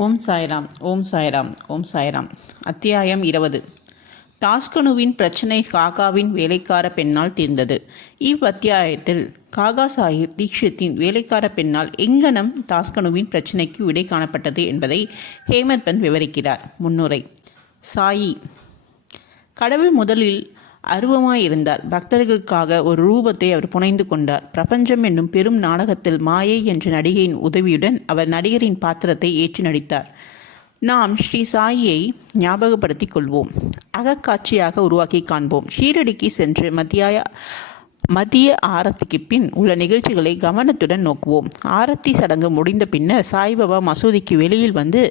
ஓம் சாய்ராம். ஓம் சாய்ராம். ஓம் சாய்ராம். அத்தியாயம் 20. தாஸ்கனுவின் பிரச்சனை காகாவின் வேலைக்கார பெண்ணால் தீர்ந்தது. இவ்வத்தியாயத்தில் காகா சாஹிப் தீக்ஷித்தின் வேலைக்கார பெண்ணால் எங்கனம் தாஸ்கனுவின் பிரச்சனைக்கு விடை காணப்பட்டது என்பதை ஹேமத் பந்த் விவரிக்கிறார். முன்னுரை. சாயி கடவுள் முதலில் அருவமாயிருந்தார். பக்தர்களுக்காக ஒரு ரூபத்தை அவர் புனைந்து கொண்டார். பிரபஞ்சம் என்னும் பெரும் நாடகத்தில் மாயை என்ற நடிகையின் உதவியுடன் அவர் நடிகரின் பாத்திரத்தை ஏற்று நடித்தார். நாம் ஸ்ரீ சாயியை ஞாபகப்படுத்திக் கொள்வோம். அகக்காட்சியாக உருவாக்கி காண்போம். ஷீரடிக்கு சென்று மதிய ஆரத்திக்கு பின் உள்ள நிகழ்ச்சிகளை கவனத்துடன் நோக்குவோம். ஆரத்தி சடங்கு முடிந்த பின்னர் சாய்பாபா மசூதிக்கு வெளியில் வந்து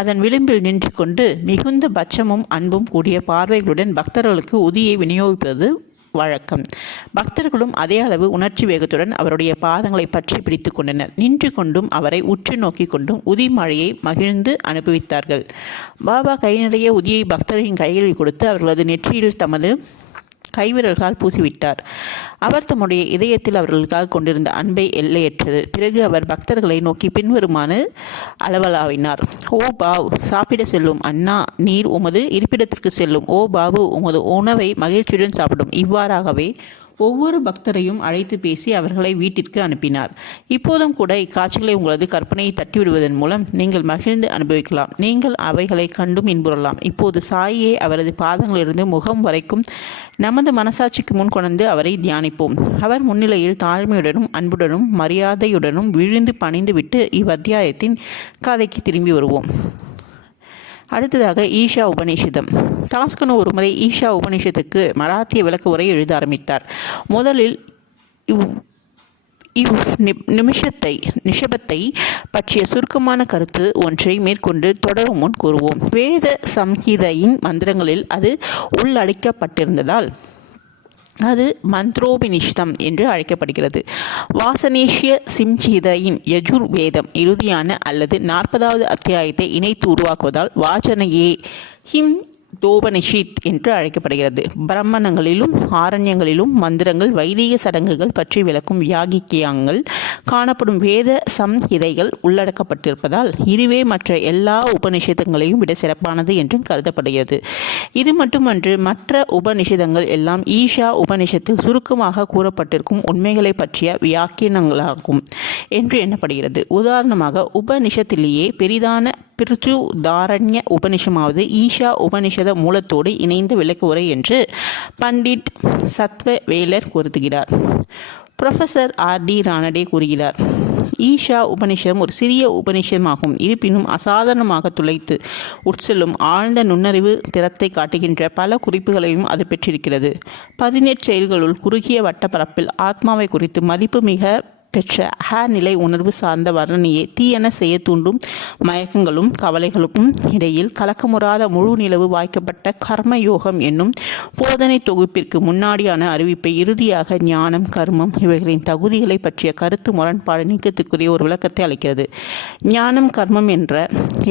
அதன் விளிம்பில் நின்று கொண்டு மிகுந்த பட்சமும் அன்பும் கூடிய பார்வைகளுடன் பக்தர்களுக்கு உதியை விநியோகிப்பது வழக்கம். பக்தர்களும் அதே அளவு உணர்ச்சி வேகத்துடன் அவருடைய பாதங்களை பற்றி பிடித்து கொண்டனர். நின்று கொண்டும் அவரை உற்று நோக்கி கொண்டும் உதி மழையை மகிழ்ந்து அனுபவித்தார்கள். பாபா கை நிறைய உதியை பக்தர்களின் கைகளில் கொடுத்து அவர்களது நெற்றியில் தமது கைவிரல்களால் பூசிவிட்டார். அவர் தம்முடைய இதயத்தில் அவர்களுக்காக கொண்டிருந்த அன்பை எல்லையற்றது. பிறகு அவர் பக்தர்களை நோக்கி பின்வருமாறு அளவலாவினார். ஓ பாவ், சாப்பிட செல்லும். அண்ணா, நீர் உமது இருப்பிடத்திற்கு செல்லும். ஓ பாபு, உமது உணவை மகிழ்ச்சியுடன் சாப்பிடும். இவ்வாறாகவே ஒவ்வொரு பக்தரையும் அழைத்து பேசி அவர்களை வீட்டிற்கு அனுப்பினார். இப்போதும் கூட இக்காட்சிகளை உங்களது கற்பனையை தட்டிவிடுவதன் மூலம் நீங்கள் மகிழ்ந்து அனுபவிக்கலாம். நீங்கள் அவைகளை கண்டும் இன்புறலாம். இப்போது சாயியை அவரது பாதங்களிலிருந்து முகம் வரைக்கும் நமது மனசாட்சிக்கு முன் கொண்டு அவரை தியானிப்போம். அவர் முன்னிலையில் தாழ்மையுடனும் அன்புடனும் மரியாதையுடனும் விழுந்து பணிந்து விட்டு இவ்வத்தியாயத்தின் கதைக்கு திரும்பி வருவோம். அடுத்ததாக ஈஷா உபநிஷதம். தாஸ்கனு ஒருமுறை ஈஷா உபநிஷத்துக்கு மராத்திய விளக்க உரை எழுத ஆரம்பித்தார். முதலில் நிஷபத்தை பற்றிய சுருக்கமான கருத்து ஒன்றை மேற்கொண்டு தொடரும் முன் கூறுவோம். வேத சம்ஹிதையின் மந்திரங்களில் அது உள்ளடக்கப்பட்டிருந்ததால் அது மந்த்ரோபினிஷதம் என்று அழைக்கப்படுகிறது. வாசனேஷ்ய சிம்ஹிதையின் யஜுர் வேதம் இறுதியான அல்லது 40வது அத்தியாயத்தை இணைத்து உருவாக்குவதால் வாசனையே ஹிம் தோபனிஷித் என்று அழைக்கப்படுகிறது. பிரம்மணங்களிலும் ஆரண்யங்களிலும் மந்திரங்கள், வைதிக சடங்குகள் பற்றி விளக்கும் யாகிக்கியங்கள் காணப்படும் வேத சம்ஹிதைகள் உள்ளடக்கப்பட்டிருப்பதால் இதுவே மற்ற எல்லா உபநிஷதங்களையும் விட சிறப்பானது என்றும் கருதப்படுகிறது. இது மட்டுமன்று, மற்ற உபநிஷதங்கள் எல்லாம் ஈஷா உபநிஷத்தில் சுருக்கமாக கூறப்பட்டிருக்கும் உண்மைகளை பற்றிய வியாக்கியானங்களாகும் என்று எண்ணப்படுகிறது. உதாரணமாக, உபநிஷத்திலேயே பெரிதான பிருத்துதாரண்ய உபநிஷமாவது ஈஷா உபநிஷத மூலத்தோடு இணைந்த விளக்க உரை என்று பண்டிட் சத்வவேலர் கருதுகிறார். Professor R.D. ரானடே கூறுகிறார். ஈஷா உபநிஷம் ஒரு சிறிய உபநிஷமாகும். இருப்பினும் அசாதாரணமாக துளைத்து உட்செல்லும் ஆழ்ந்த நுண்ணறிவு திறத்தை காட்டுகின்ற பல குறிப்புகளையும் அது பெற்றிருக்கிறது. 18 செயல்களுள் குறுகிய வட்ட பரப்பில் ஆத்மாவை குறித்து மதிப்பு மிக பெற்ற நிலை உணர்வு சார்ந்த வர்ணனையை தீயென செய்ய தூண்டும் மயக்கங்களும் கவலைகளுக்கும் இடையில் கலக்கமுறாத முழு நிலவு வாய்க்கப்பட்ட கர்மயோகம் என்னும் போதனை தொகுப்பிற்கு முன்னாடியான அறிவிப்பை இறுதியாக ஞானம், கர்மம் இவைகளின் தகுதிகளை பற்றிய கருத்து முரண்பாடு நீக்கத்துக்குரிய ஒரு விளக்கத்தை அளிக்கிறது. ஞானம், கர்மம் என்ற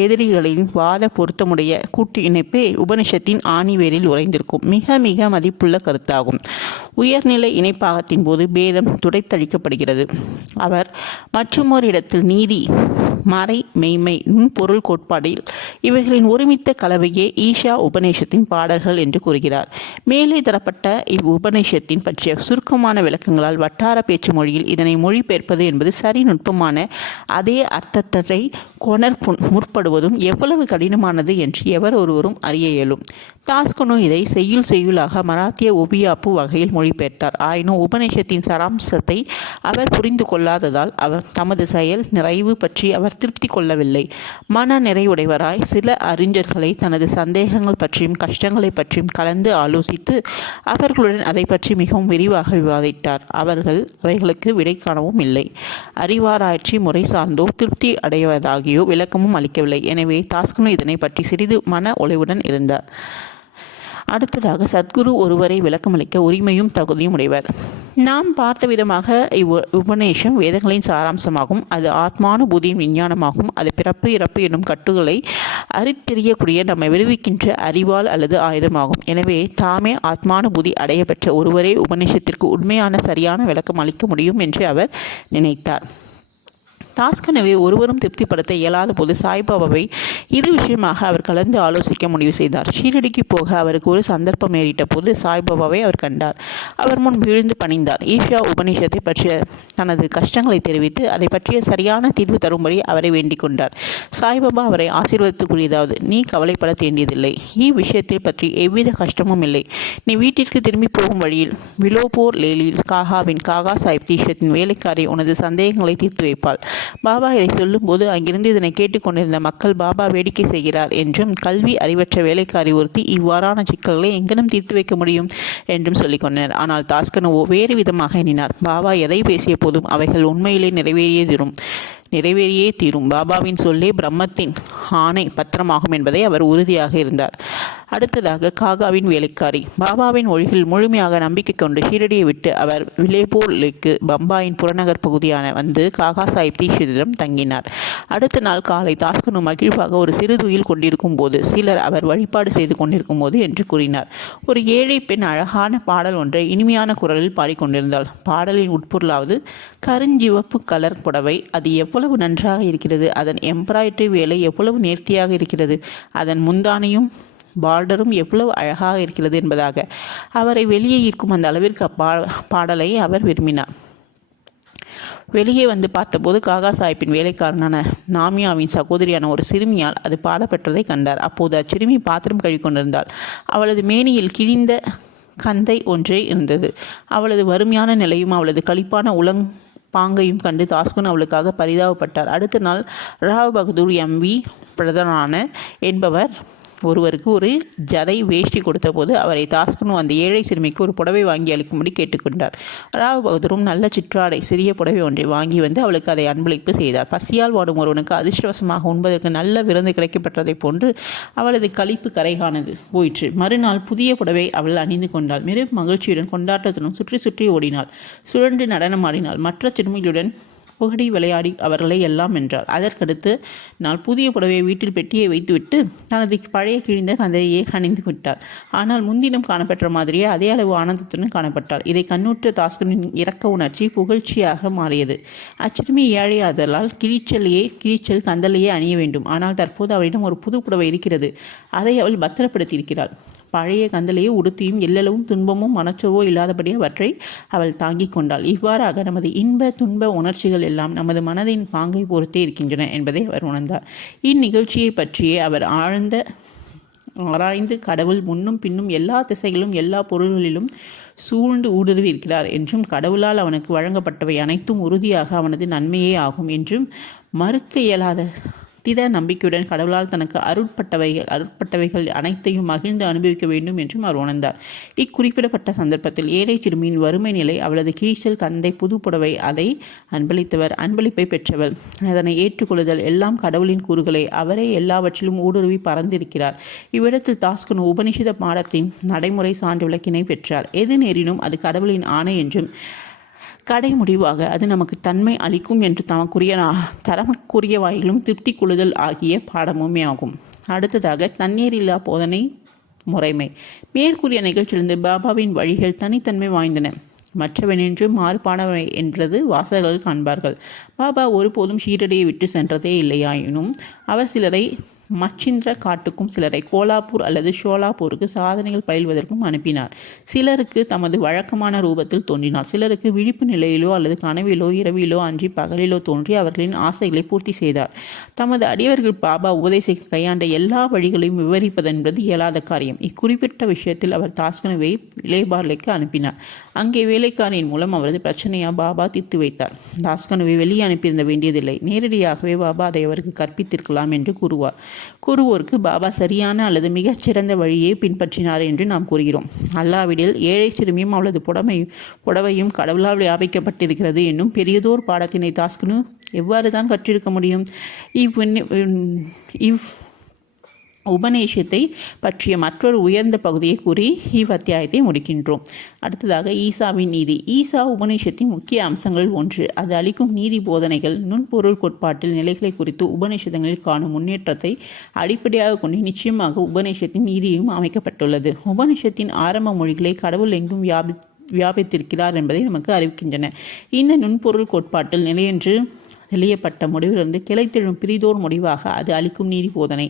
எதிரிகளின் வாத பொருத்தமுடைய கூட்டு இணைப்பே உபனிஷத்தின் ஆணிவேரில் உறைந்திருக்கும் மிக மிக மதிப்புள்ள கருத்தாகும். உயர்நிலை இணைப்பாகத்தின் போது பேதம் துடைத்தளிக்கப்படுகிறது. அவர் மற்றுமொரு இடத்தில் நீதி, மறை, மெய்மை, நுண்பொருள் கோட்பாடில் இவைகளின் ஒருமித்த கலவையே ஈஷா உபநிஷத்தின் பாடல்கள் என்று கூறுகிறார். மேலே தரப்பட்ட இவ்வுபநிஷத்தின் பற்றிய சுருக்கமான விளக்கங்களால் வட்டார பேச்சு மொழியில் இதனை மொழிபெயர்ப்பது என்பது சரி நுட்பமான அதே அர்த்தத்தை கொணர் முற்படுவதும் எவ்வளவு கடினமானது என்று எவர் ஒருவரும் அறிய இயலும். தாஸ்கனு இதை செய்யுளாக மராத்திய ஒபியாப்பு வகையில் மொழிபெயர்த்தார். ஆயினும் உபநிஷத்தின் சராம்சத்தை அவர் புரிந்து கொள்ளாததால் அவர் தமது செயல் நிறைவு பற்றி அவர் திருப்தி கொள்ளவில்லை. மன நிறைவுடையவராய் சில அறிஞர்களை தனது சந்தேகங்கள் பற்றியும் கஷ்டங்களை பற்றியும் கலந்து ஆலோசித்து அவர்களுடன் அதை பற்றி மிகவும் விரிவாக விவாதித்தார். அவர்கள் அவைகளுக்கு விடை காணவும் இல்லை. அறிவாராய்ச்சி முறை சார்ந்தோ திருப்தி அடைவதாகியோ விளக்கமும் அளிக்கவில்லை. எனவே தாஸ்கனு இதனை பற்றி சிறிது மன ஒளிவுடன் இருந்தார். அடுத்ததாக சத்குரு ஒருவரை விளக்கமளிக்க உரிமையும் தகுதியும் உடையவர். நாம் பார்த்த விதமாக உபநேசம் வேதங்களின் சாராம்சமாகும். அது ஆத்மானுபூதியின் விஞ்ஞானமாகும். அது பிறப்பு இறப்பு என்னும் கட்டுகளை அறித்தெரியக்கூடிய நம்மை விடுவிக்கின்ற அறிவால் அல்லது ஆயுதமாகும். எனவே தாமே ஆத்மானுபூதி அடைய பெற்ற ஒருவரே உபநேசத்திற்கு உண்மையான சரியான விளக்கம் அளிக்க முடியும் என்று அவர் நினைத்தார். தாஸ்கனுவை ஒருவரும் திருப்திப்படுத்த இயலாத போது சாய்பாபாவை இது விஷயமாக அவர் கலந்து ஆலோசிக்க முடிவு செய்தார். ஷீரடிக்கு போக அவருக்கு ஒரு சந்தர்ப்பம் நேரிட்ட போது சாய்பாபாவை அவர் கண்டார். அவர் முன் விழுந்து பணிந்தார். ஈஷா உபநிஷத்தை பற்றிய தனது கஷ்டங்களை தெரிவித்து அதை பற்றிய சரியான தீர்வு தரும்படி அவரை வேண்டிக் கொண்டார். சாய்பாபா அவரை ஆசீர்வாதத்துக்குரியதாவது, நீ கவலைப்பட வேண்டியதில்லை. விஷயத்தை பற்றி எவ்வித கஷ்டமும் இல்லை. நீ வீட்டிற்கு திரும்பி போகும் வழியில் விலோபோர் லேலில் காகா சாஹிப் தீஷத்தின் வேலைக்காரி உனது சந்தேகங்களை தீர்த்து வைப்பாள். பாபா இதை சொல்லும்போது அங்கிருந்து இதனை கேட்டுக்கொண்டிருந்த மக்கள் பாபா வேடிக்கை செய்கிறார் என்றும், கல்வி அறிவற்ற வேலைக்காரி ஒருத்தி இவ்வாறான சிக்கல்களை எங்கனும் தீர்த்து வைக்க முடியும் என்றும் சொல்லிக் கொண்டனர். ஆனால் தாஸ்கனுவோ வேறு விதமாக எண்ணினார். பாபா எதை பேசிய போதும் அவைகள் உண்மையிலே நிறைவேறியே தீரும். பாபாவின் சொல்லே பிரம்மத்தின் ஆணை பத்திரமாகும் என்பதை அவர் உறுதியாக இருந்தார். அடுத்ததாக காகாவின் வேலைக்காரி. பாபாவின் மொழிகள் முழுமையாக நம்பிக்கை கொண்டு ஷீரடியை விட்டு அவர் விலேபோர்லுக்கு பம்பாயின் புறநகர் பகுதியான வந்து காகா சாஹிப் தீஷித்திடம் தங்கினார். அடுத்த நாள் காலை தாஸ்கனு மகிழ்வாக ஒரு சிறு துயில் கொண்டிருக்கும் போது சிலர் அவர் வழிபாடு செய்து கொண்டிருக்கும் போது என்று கூறினார். ஒரு ஏழை பெண் அழகான பாடல் ஒன்றை இனிமையான குரலில் பாடிக்கொண்டிருந்தாள். பாடலின் உட்பொருளாவது, கருஞ்சிவப்பு கலர் புடவை, அது எவ்வளவு நன்றாக இருக்கிறது, அதன் எம்ப்ராய்டரி வேலை எவ்வளவு நேர்த்தியாக இருக்கிறது, அதன் முந்தானையும் பார்டரும் எவ்வளவு அழகாக இருக்கிறது என்பதாக அவரை வெளியே ஈர்க்கும் அந்த அளவிற்கு பாடலை அவர் விரும்பினார். வெளியே வந்து பார்த்தபோது காகா சாஹிப்பின் வேலைக்காரனான நாமியாவின் சகோதரியான ஒரு சிறுமியால் அது பாடப்பெற்றதை கண்டார். அப்போது அச்சிறுமி பாத்திரம் கழுவிக்கொண்டிருந்தாள். அவளது மேனியில் கிழிந்த கந்தை ஒன்றே இருந்தது. அவளது வறுமையான நிலையும் அவளது களிப்பான பாங்கையும் கண்டு தாஸ்கன் அவளுக்காக பரிதாபப்பட்டார். அடுத்த நாள் ராவ் பகதூர் எம்வி பிரதான என்பவர் ஒருவருக்கு ஒரு ஜதை வேஷ்டி கொடுத்த போது அவரை தாஸ்கனு அந்த ஏழை சிறுமிக்கு ஒரு புடவை வாங்கி அளிக்கும்படி கேட்டுக்கொண்டார். ராவ் பகதூரும் நல்ல சிற்றாடை சிறிய புடவை ஒன்றை வாங்கி வந்து அவளுக்கு அதை அன்பளிப்பு செய்தார். பசியால் வாடும் ஒருவனுக்கு அதிர்ஷ்டவசமாக உண்பதற்கு நல்ல விருந்து கிடைக்கப்பட்டதை போன்று அவளது களிப்பு கரைகானது போயிற்று. மறுநாள் புதிய புடவை அவள் அணிந்து கொண்டாள். மிகவும் மகிழ்ச்சியுடன் கொண்டாட்டத்துடன் சுற்றி சுற்றி ஓடினாள். சுழன்று நடனமாடினாள். மற்ற சிறுமிகளுடன் புகடி விளையாடி அவர்களை எல்லாம் வென்றார். அதற்கடுத்து நாள் புதிய புடவையை வீட்டில் பெட்டியை வைத்துவிட்டு தனது பழைய கிழிந்த கந்தையை அணிந்து விட்டார். ஆனால் முன்தினம் காணப்பெற்ற மாதிரியே அதே அளவு ஆனந்தத்துடன் காணப்பட்டார். இதை கண்ணுற்ற தாஸ்கனின் இரக்க உணர்ச்சி புகழ்ச்சியாக மாறியது. அச்சிறுமி ஏழையாதலால் கிழிச்சல் கந்தலையே அணிய வேண்டும். ஆனால் தற்போது அவளிடம் ஒரு புது புடவை இருக்கிறது. அதை அவள் பத்திரப்படுத்தியிருக்கிறாள். பழைய கந்தலையை உடுத்தியும் எல்லளவும் துன்பமும் மனச்சோவோ இல்லாதபடி அவற்றை அவள் தாங்கிக் கொண்டாள். இவ்வாறாக நமது இன்ப துன்ப உணர்ச்சிகள் எல்லாம் நமது மனதின் பாங்கை பொறுத்தே இருக்கின்றன என்பதை அவர் உணர்ந்தார். இந்நிகழ்ச்சியை பற்றியே அவர் ஆராய்ந்து கடவுள் முன்னும் பின்னும் எல்லா திசைகளும் எல்லா பொருள்களிலும் சூழ்ந்து ஊடுருவி இருக்கிறார் என்றும், கடவுளால் அவனுக்கு வழங்கப்பட்டவை அனைத்தும் உறுதியாக அவனது நன்மையே ஆகும் என்றும், மறுக்க இயலாத திட நம்பிக்கையுடன் கடவுளால் தனக்கு அருட்பட்டவைகள் அனைத்தையும் மகிழ்ந்து அனுபவிக்க வேண்டும் என்றும் அவர் உணர்ந்தார். இக்குறிப்பிடப்பட்ட சந்தர்ப்பத்தில் ஏழை சிறுமியின் வறுமை நிலை, அவளது கிழிச்சல் கந்தை, புது புடவை, அதை அன்பளித்தவர், அன்பளிப்பை பெற்றவள், அதனை ஏற்றுக்கொள்ளுதல் எல்லாம் கடவுளின் கூறுகளை அவரே எல்லாவற்றிலும் ஊடுருவி பறந்திருக்கிறார். இவ்விடத்தில் தாஸ்கனு உபனிஷத பாடத்தின் நடைமுறை சான்று விளக்கினை பெற்றார். எது நேரினும் அது கடவுளின் ஆணை என்றும், கடை முடிவாக அது நமக்கு தன்மை அளிக்கும் என்று தமக்குரிய வாயிலும் திருப்தி கொள்ளுதல் ஆகிய பாடமுமே ஆகும். அடுத்ததாக தண்ணீரில்லா போதனை முறைமை. மேற்கூறிய நிகழ்ச்சியிலிருந்து பாபாவின் வழிகள் தனித்தன்மை வாய்ந்தன, மற்றவனென்று மாறுபாடவை என்றது வாசகர்கள் காண்பார்கள். பாபா ஒருபோதும் ஷீரடியை விட்டு சென்றதே இல்லையாயினும் அவர் சிலரை மச்சிந்திர காட்டுக்கும் சிலரை கோலாப்பூர் அல்லது ஷோலாப்பூருக்கு சாதனைகள் பயில்வதற்கும் அனுப்பினார். சிலருக்கு தமது வழக்கமான ரூபத்தில் தோன்றினார். சிலருக்கு விழிப்பு நிலையிலோ அல்லது கனவிலோ இரவிலோ அன்றி பகலிலோ தோன்றி அவர்களின் ஆசைகளை பூர்த்தி செய்தார். தமது அடியவர்கள் பாபா உபதேசிக்க கையாண்ட எல்லா வழிகளையும் விவரிப்பதென்பது இயலாத காரியம். இக்குறிப்பிட்ட விஷயத்தில் அவர் தாஸ்கனுவை விலேபார்லைக்கு அனுப்பினார். அங்கே வேலைக்காரியின் மூலம் அவரது பிரச்சனையாக பாபா தீர்த்து வைத்தார். தாஸ்கனுவை வெளியே அனுப்பியிருந்த வேண்டியதில்லை. நேரடியாகவே பாபா அதை அவருக்கு கற்பித்திருக்கலாம் என்று கூறுவோருக்கு பாபா சரியான அல்லது மிகச்சிறந்த வழியை பின்பற்றினார் என்று நாம் கூறுகிறோம். அல்லாவிடில் ஏழை சிறுமியும் அவளது புடவையும் கடவுளால் வியாபிக்கப்பட்டிருக்கிறது என்னும் பெரியதோர் பாடத்தினை தாஸ்கனு எவ்வாறு தான் கற்றிருக்க முடியும்? உபநேஷத்தை பற்றிய மற்றொரு உயர்ந்த பகுதியை கூறி அத்தியாயத்தை முடிக்கின்றோம். அடுத்ததாக ஈசாவின் நீதி. ஈசா உபநேஷத்தின் முக்கிய அம்சங்களில் ஒன்று. அது அளிக்கும் நீதி போதனைகள் நுண்பொருள் கோட்பாட்டில் நிலைகளை குறித்து உபநிஷதங்களில் காணும் முன்னேற்றத்தை அடிப்படையாக கொண்டு நிச்சயமாக உபநேஷத்தின் நீதியும் அமைக்கப்பட்டுள்ளது. உபநிஷத்தின் ஆரம்ப மொழிகளை கடவுள் எங்கும் வியாபித்திருக்கிறார் என்பதை நமக்கு அறிவிக்கின்றன. இந்த நுண்பொருள் கோட்பாட்டில் நிலையென்று தெளியப்பட்ட முடிவிலிருந்து கிளைத்தெழும் பிரிதோர் முடிவாக அது அளிக்கும் நீதி போதனை.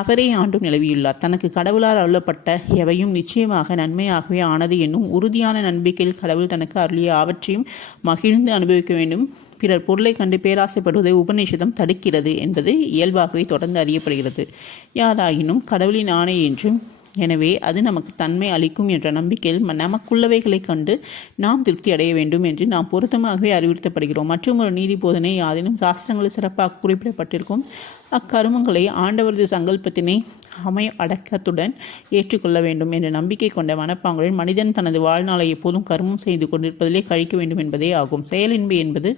அவரே ஆண்டும் நிலவியுள்ளார். தனக்கு கடவுளால் அருளப்பட்ட எவையும் நிச்சயமாக நன்மையாகவே ஆனது என்னும் உறுதியான நம்பிக்கையில் கடவுள் தனக்கு அருளிய அவற்றையும் மகிழ்ந்து அனுபவிக்க வேண்டும். பிறர் பொருளை கண்டு பேராசைப்படுவதை உபநிஷதம் தடுக்கிறது என்பது இயல்பாகவே தொடர்ந்து அறியப்படுகிறது. யாதாயினும் கடவுளின் ஆணை என்றும், எனவே அது நமக்கு தன்மை அளிக்கும் என்ற நம்பிக்கையில் நமக்குள்ளவைகளை கண்டு நாம் திருப்தி அடைய வேண்டும் என்று நாம் பொருத்தமாகவே அறிவுறுத்தப்படுகிறோம். மற்றும் ஒரு நீதி போதனை யாதெனும் சாஸ்திரங்களில் சிறப்பாக குறிப்பிடப்பட்டிருக்கும் அக்கருமங்களை ஆண்டவரது சங்கல்பத்தினை அடக்கத்துடன் ஏற்றுக்கொள்ள வேண்டும் என்ற நம்பிக்கை கொண்ட மனப்பாங்குடன் மனிதன் தனது வாழ்நாளை எப்போதும் கர்மம் செய்து கொண்டிருப்பதிலே கழிக்க வேண்டும் என்பதே ஆகும். செயலின்மை என்பது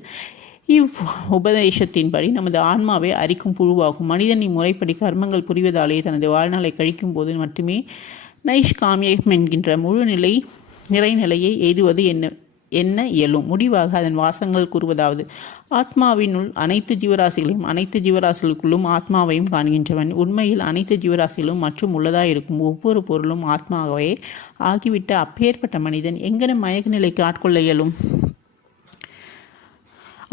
உபதேசத்தின்படி நமது ஆன்மாவை அரிக்கும் புழுவாகும். மனிதன் இம்முறைப்படி கர்மங்கள் புரிவதாலே தனது வாழ்நாளை கழிக்கும் போது மட்டுமே நைஷ்காமியம் என்கின்ற முழு நிறைநிலையை எய்துவது என்ன இயலும். முடிவாக அதன் வாசங்கள் கூறுவதாவது: ஆத்மாவினுள் அனைத்து ஜீவராசிகளையும் அனைத்து ஜீவராசிகளுக்குள்ளும் ஆத்மாவையும் காண்கின்றவன் உண்மையில் அனைத்து ஜீவராசிகளும் மற்றும் உள்ளதாயிருக்கும் ஒவ்வொரு பொருளும் ஆத்மாவே ஆகிவிட்ட அப்பேற்பட்ட மனிதன் எங்கனம் மயக்க நிலைக்கு ஆட்கொள்ள இயலும்?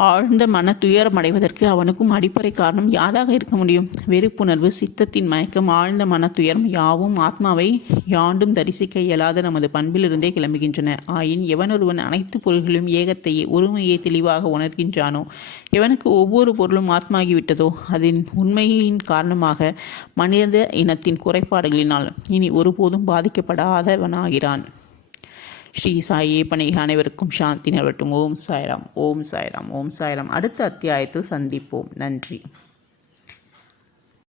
ஆழ்ந்த மன துயரமடைவதற்கு அவனுக்கும் அடிப்படை காரணம் யாதாக இருக்க முடியும்? வெறுப்புணர்வு, சித்தத்தின் மயக்கம், ஆழ்ந்த மன துயரம் யாவும் ஆத்மாவை யாண்டும் தரிசிக்க இயலாத நமது பண்பிலிருந்தே கிளம்புகின்றன. ஆயின் எவனொருவன் அனைத்து பொருள்களும் ஏகத்தையே ஒருமையை தெளிவாக உணர்கின்றானோ, எவனுக்கு ஒவ்வொரு பொருளும் ஆத்மாகிவிட்டதோ, அதன் உண்மையின் காரணமாக மனித இனத்தின் குறைபாடுகளினால் இனி ஒருபோதும் பாதிக்கப்படாதவனாகிறான். ஸ்ரீ சாயே பணிக அனைவருக்கும் சாந்தி நிலவட்டும். ஓம் சாய்ராம், ஓம் சாய்ராம், ஓம் சாய்ராம். அடுத்த அத்தியாயத்தில் சந்திப்போம். நன்றி.